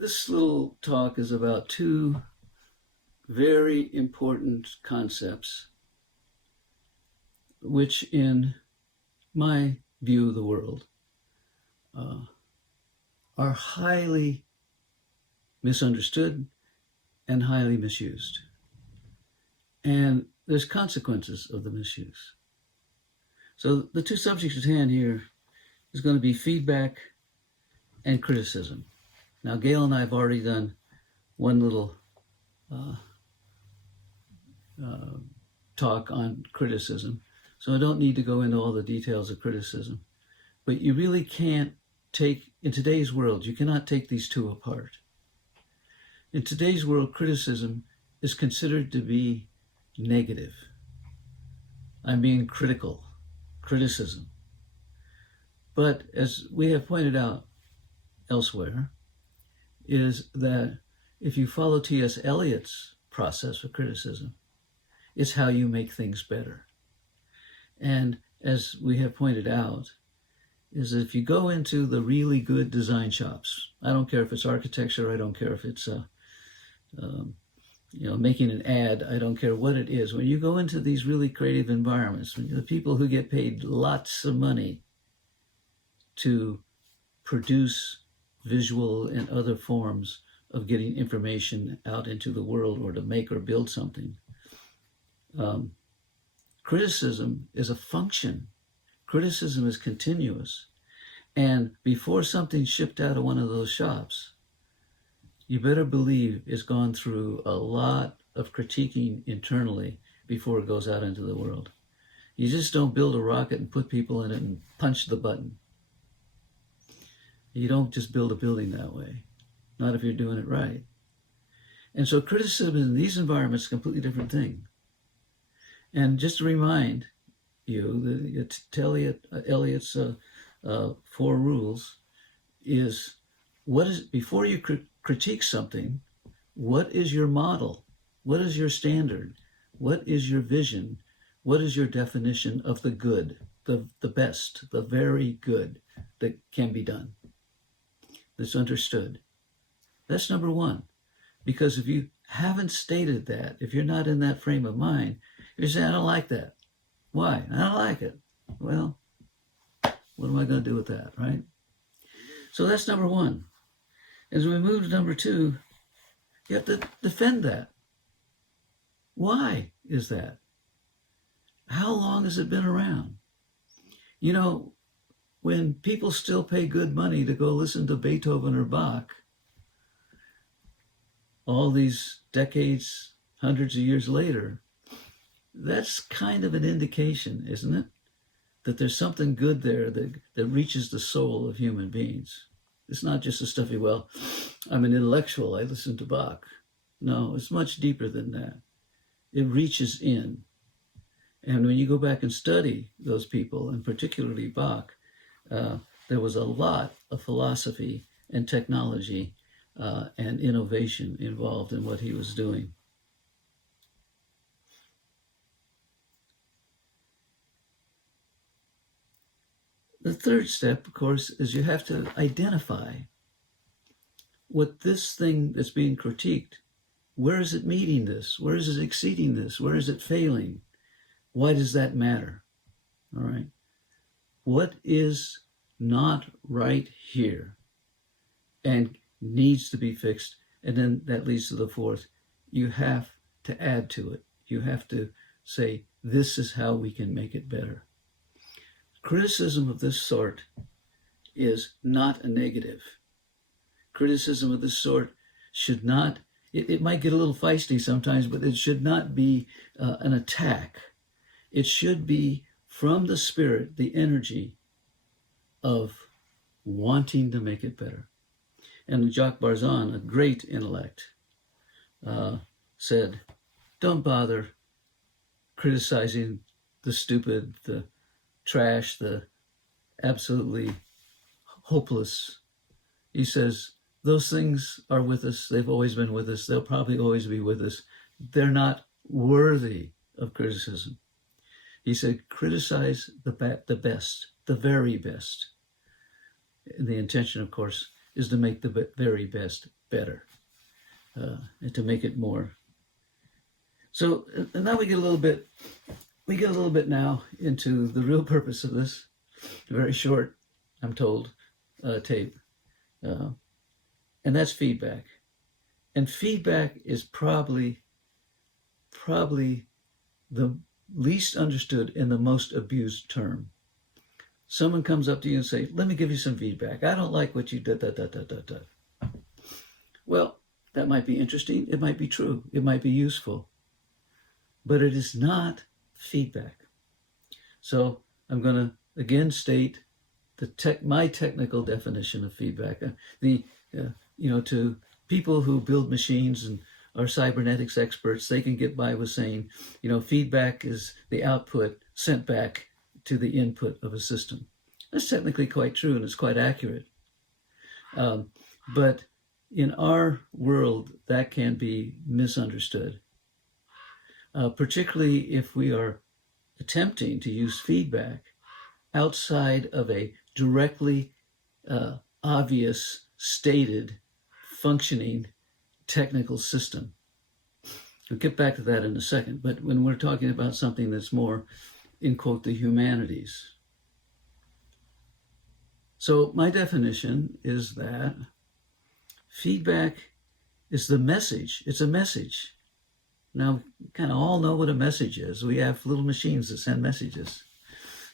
This little talk is about two very important concepts, which, in my view of the world, uh, are highly misunderstood and highly misused. And there's consequences of the misuse. So the two subjects at hand here is going to be feedback and criticism. Now, Gail and I have already done one little talk on criticism, so I don't need to go into all the details of criticism. But you really can't take, in today's world, you cannot take these two apart. In today's world, criticism is considered to be negative. I'm being critical, criticism. But as we have pointed out elsewhere, is that if you follow T.S. Eliot's process for criticism, it's how you make things better. And as we have pointed out, is that if you go into the really good design shops, I don't care if it's architecture, I don't care if it's making an ad, I don't care what it is. When you go into these really creative environments, when the people who get paid lots of money to produce visual and other forms of getting information out into the world or to make or build something, criticism is a function. Criticism is continuous. And before something's shipped out of one of those shops, you better believe it's gone through a lot of critiquing internally before it goes out into the world. You just don't build a rocket and put people in it and punch the button. You don't just build a building that way, not if you're doing it right. And so criticism in these environments is a completely different thing. And just to remind you, Eliot's 4 rules is, before you critique something, what is your model? What is your standard? What is your vision? What is your definition of the good, the best, the very good that can be done, that's understood? That's number one. Because if you haven't stated that, if you're not in that frame of mind, you're saying, I don't like that. Why? I don't like it. Well, what am I going to do with that, right? So that's number one. As we move to number two, you have to defend that. Why is that? How long has it been around? You know, when people still pay good money to go listen to Beethoven or Bach, all these decades, hundreds of years later, that's kind of an indication, isn't it? That there's something good there that reaches the soul of human beings. It's not just a stuffy, well, I'm an intellectual, I listen to Bach. No, it's much deeper than that. It reaches in. And when you go back and study those people, and particularly Bach, there was a lot of philosophy and technology and innovation involved in what he was doing. The third step, of course, is you have to identify what this thing that's being critiqued, where is it meeting this? Where is it exceeding this? Where is it failing? Why does that matter? All right. What is not right here and needs to be fixed? And then that leads to the fourth. You have to add to it. You have to say, this is how we can make it better. Criticism of this sort is not a negative. Criticism of this sort should not, it might get a little feisty sometimes, but it should not be an attack. It should be from the spirit, the energy of wanting to make it better. And Jacques Barzun, a great intellect, said, don't bother criticizing the stupid, the trash, the absolutely hopeless. He says, those things are with us. They've always been with us. They'll probably always be with us. They're not worthy of criticism. He said, criticize the best, the very best. And the intention, of course, is to make the very best better, and to make it more. So now we get a little bit now into the real purpose of this very short, I'm told, tape, and that's feedback. And feedback is probably the least understood and the most abused term. Someone comes up to you and say, "Let me give you some feedback. I don't like what you did, da, da, da, da, da." Well, that might be interesting. It might be true. It might be useful. But it is not feedback. So I'm going to again state my technical definition of feedback. To people who build machines and are cybernetics experts, they can get by with saying, feedback is the output sent back to the input of a system. That's technically quite true, and it's quite accurate. But in our world, that can be misunderstood, particularly if we are attempting to use feedback outside of a directly obvious, stated, functioning technical system. We'll get back to that in a second, but when we're talking about something that's more, in quote, the humanities. So my definition is that feedback is the message. It's a message. Now, we kind of all know what a message is. We have little machines that send messages,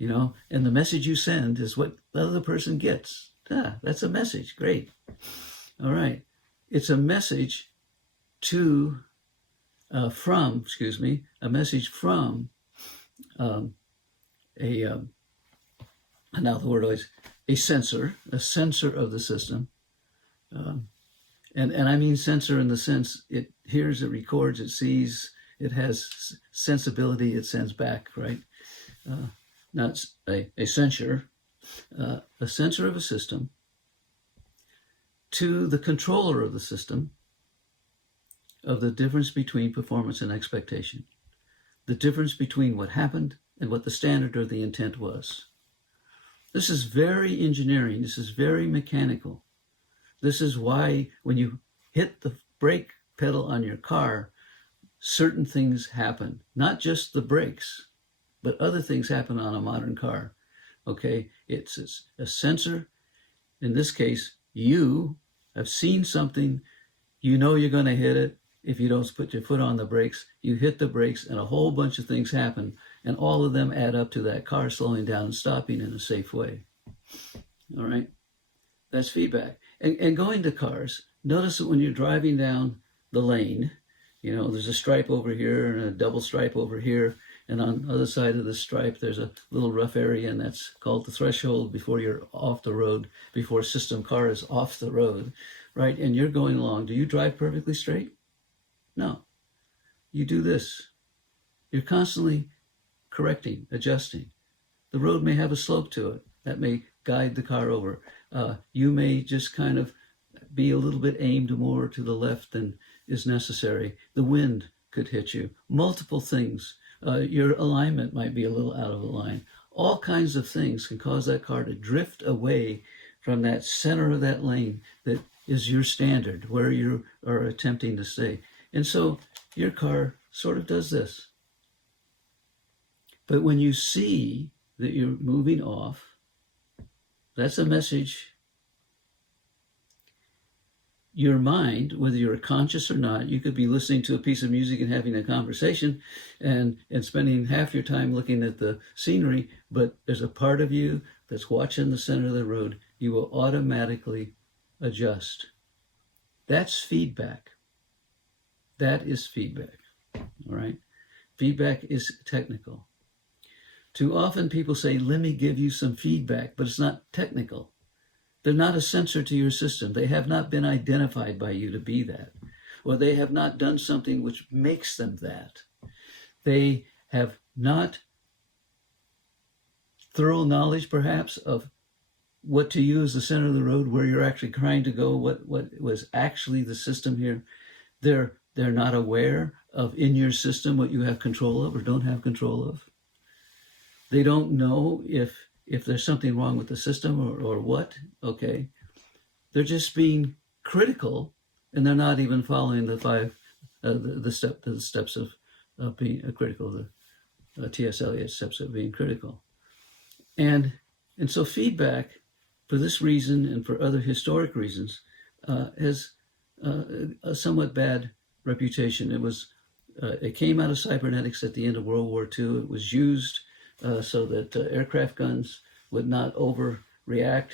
and the message you send is what the other person gets. That's a message. Great. All right. It's a message a message from a sensor of the system. And I mean sensor in the sense it hears, it records, it sees, it has sensibility, it sends back, right? Not a sensor of a system to the controller of the system of the difference between performance and expectation, the difference between what happened and what the standard or the intent was. This is very engineering. This is very mechanical. This is why when you hit the brake pedal on your car, certain things happen. Not just the brakes, but other things happen on a modern car. Okay, it's a sensor. In this case, you have seen something. You know you're going to hit it. If you don't put your foot on the brakes, you hit the brakes and a whole bunch of things happen. And all of them add up to that car slowing down and stopping in a safe way. All right, that's feedback. And going to cars, notice that when you're driving down the lane, there's a stripe over here and a double stripe over here. And on the other side of the stripe, there's a little rough area, and that's called the threshold before you're off the road, before system car is off the road, right? And you're going along. Do you drive perfectly straight? No. You do this. You're constantly correcting, adjusting. The road may have a slope to it. That may guide the car over. You may just kind of be a little bit aimed more to the left than is necessary. The wind could hit you. Multiple things. Your alignment might be a little out of line. All kinds of things can cause that car to drift away from that center of that lane that is your standard, where you are attempting to stay. And so your car sort of does this. But when you see that you're moving off, that's a message. Your mind, whether you're conscious or not, you could be listening to a piece of music and having a conversation and spending half your time looking at the scenery, but there's a part of you that's watching the center of the road. You will automatically adjust. That's feedback. That is feedback. All right? Feedback is technical. Too often people say, "Let me give you some feedback," but it's not technical. They're not a sensor to your system. They have not been identified by you to be that. Or they have not done something which makes them that. They have not thorough knowledge, perhaps, of what to you as the center of the road, where you're actually trying to go, what was actually the system here. They're not aware of in your system what you have control of or don't have control of. They don't know if there's something wrong with the system or what, okay? They're just being critical, and they're not even following the steps of being critical, the T.S. Eliot steps of being critical. And so feedback, for this reason and for other historic reasons, has a somewhat bad reputation. It came out of cybernetics at the end of World War II. It was used so that aircraft guns would not overreact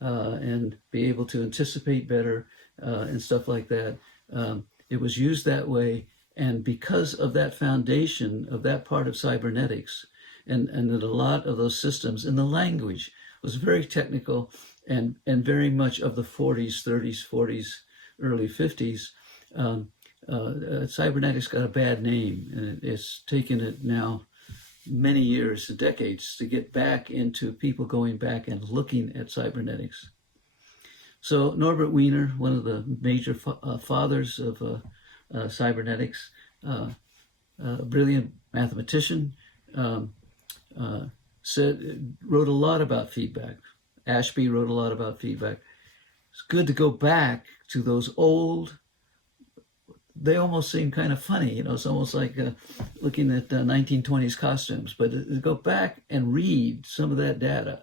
and be able to anticipate better and stuff like that. It was used that way, and because of that foundation of that part of cybernetics, and that a lot of those systems and the language was very technical and very much of the 40s, 30s, 40s, early 50s. Cybernetics got a bad name, and it's taken it now many years, decades, to get back into people going back and looking at cybernetics. So Norbert Wiener, one of the major fathers of cybernetics, a brilliant mathematician, wrote a lot about feedback. Ashby wrote a lot about feedback. It's good to go back to those old. They almost seem kind of funny, it's almost like looking at 1920s costumes, but go back and read some of that data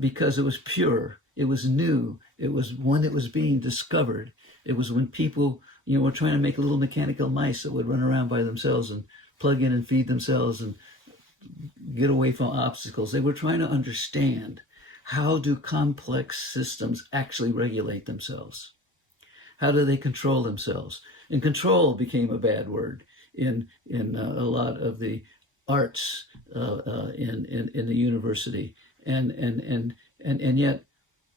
because it was pure, it was new, it was when it was being discovered. It was when people, were trying to make little mechanical mice that would run around by themselves and plug in and feed themselves and get away from obstacles. They were trying to understand, how do complex systems actually regulate themselves? How do they control themselves? And control became a bad word in a lot of the arts in the university, and yet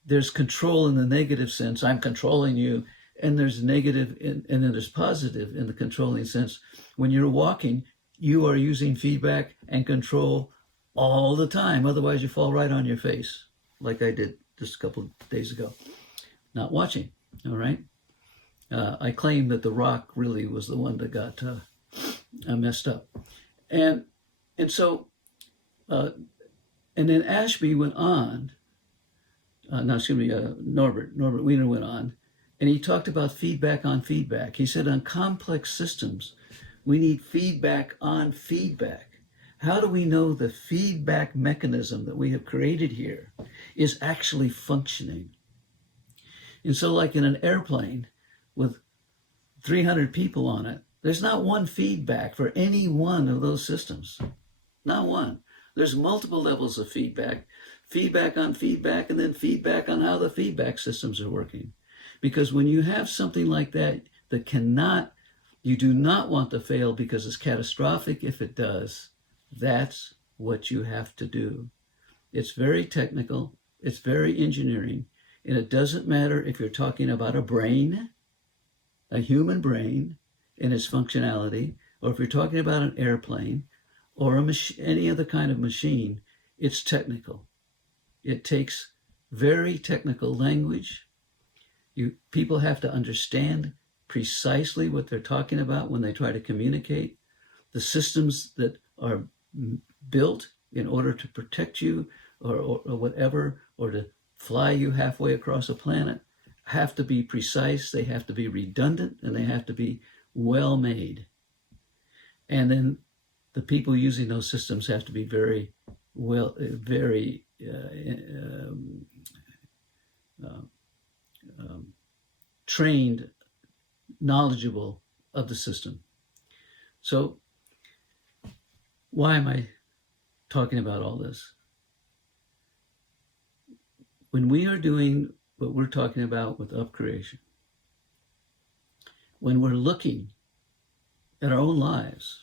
there's control in the negative sense. I'm controlling you, and there's negative, and then there's positive in the controlling sense. When you're walking, you are using feedback and control all the time. Otherwise, you fall right on your face, like I did just a couple of days ago, not watching. All right. I claim that The Rock really was the one that got messed up. And so, and then Ashby went on, Norbert Wiener went on, and he talked about feedback on feedback. He said on complex systems, we need feedback on feedback. How do we know the feedback mechanism that we have created here is actually functioning? And so like in an airplane, with 300 people on it, there's not one feedback for any one of those systems. Not one. There's multiple levels of feedback on feedback, and then feedback on how the feedback systems are working. Because when you have something like that you do not want to fail because it's catastrophic if it does. That's what you have to do. It's very technical, it's very engineering, and it doesn't matter if you're talking about a brain, a human brain and its functionality, or if you're talking about an airplane or any other kind of machine. It's technical. It takes very technical language. People have to understand precisely what they're talking about when they try to communicate. The systems that are built in order to protect you or whatever, or to fly you halfway across a planet, have to be precise, they have to be redundant, and they have to be well made. And then the people using those systems have to be very trained, knowledgeable of the system. So why am I talking about all this? When we are doing what we're talking about with upcreation, when we're looking at our own lives,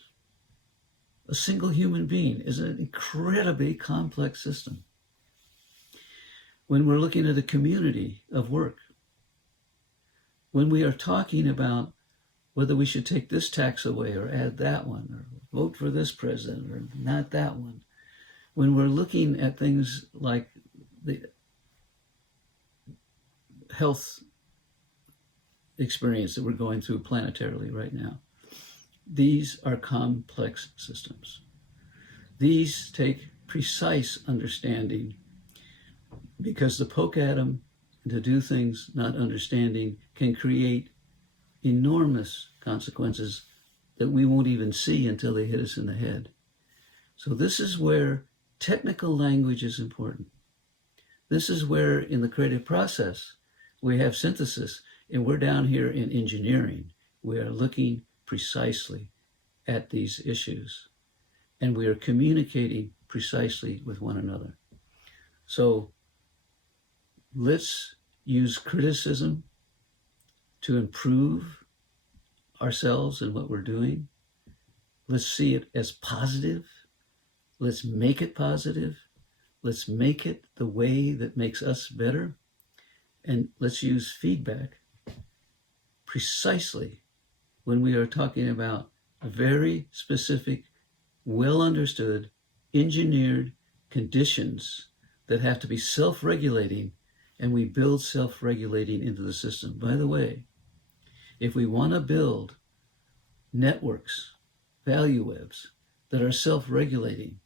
a single human being is an incredibly complex system. When we're looking at a community of work, when we are talking about whether we should take this tax away or add that one, or vote for this president or not that one, when we're looking at things like the health experience that we're going through planetarily right now, these are complex systems. These take precise understanding, because the poke atom to do things not understanding can create enormous consequences that we won't even see until they hit us in the head. So this is where technical language is important. This is where in the creative process we have synthesis, and we're down here in engineering. We are looking precisely at these issues, and we are communicating precisely with one another. So let's use criticism to improve ourselves and what we're doing. Let's see it as positive. Let's make it positive. Let's make it the way that makes us better. And let's use feedback precisely when we are talking about very specific, well understood, engineered conditions that have to be self-regulating, and we build self-regulating into the system. By the way, if we want to build networks, value webs that are self-regulating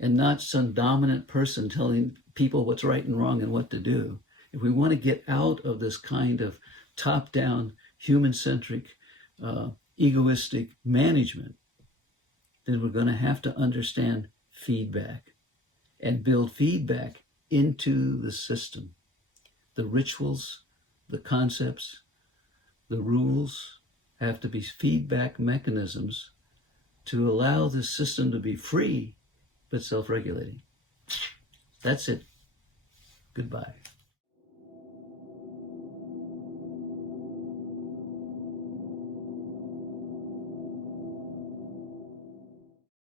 and not some dominant person telling people what's right and wrong and what to do, if we want to get out of this kind of top-down, human-centric, egoistic management, then we're going to have to understand feedback and build feedback into the system. The rituals, the concepts, the rules have to be feedback mechanisms to allow the system to be free but self-regulating. That's it. Goodbye.